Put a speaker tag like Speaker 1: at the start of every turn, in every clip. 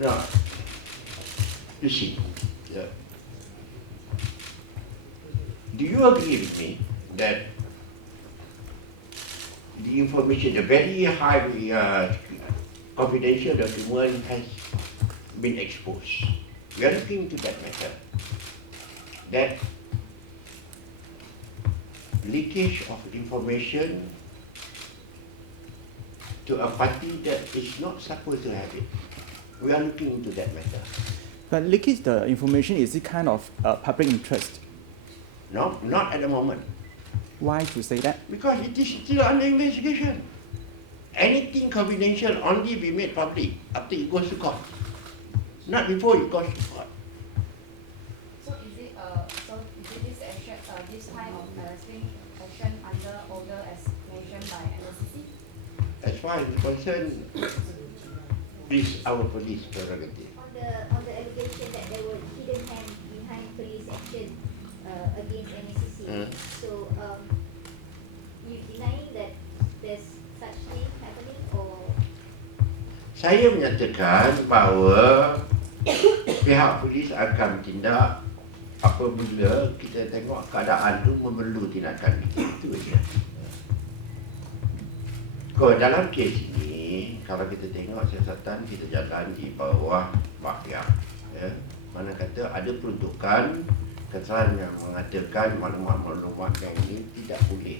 Speaker 1: You see, yeah. do you agree with me that the information, the very high uh, confidential document has been exposed? We are looking into that matter. That leakage of information to a party that is not supposed to have it. We are looking into that matter.
Speaker 2: But leakage the information is it kind of uh, public interest?
Speaker 1: No, not at the moment,
Speaker 2: Why to say that?
Speaker 1: because it is still under investigation. Anything confidential only be made public after it goes to court, not before it goes to court.
Speaker 3: So is it, uh, so is it this action, uh, this kind of harassing action under order as mentioned by NSCC?
Speaker 1: As far as concerned, is our police prerogative.
Speaker 4: On the, on the allegation that there were hidden hand behind police action uh, against NACC.
Speaker 1: Mm.
Speaker 4: So, um, you denying that there's such thing happening or
Speaker 1: Saya menyatakan bahawa pihak polis akan tindak apabila kita tengok keadaan tu memerlu tindakan itu saja. Kalau dalam kes ini, kalau kita tengok siasatan kita jalan di bawah rakyat, ya, mana kata ada peruntukan kesalahan yang mengatakan maklumat-maklumat yang ini tidak boleh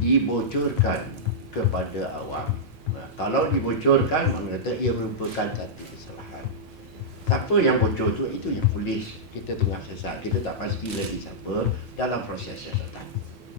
Speaker 1: dibocorkan kepada awam. Nah, kalau dibocorkan, mana kata ia merupakan satu kesalahan. Siapa yang bocor tu, itu yang polis. Kita tengah sesat. Kita tak pasti lagi siapa dalam proses siasatan.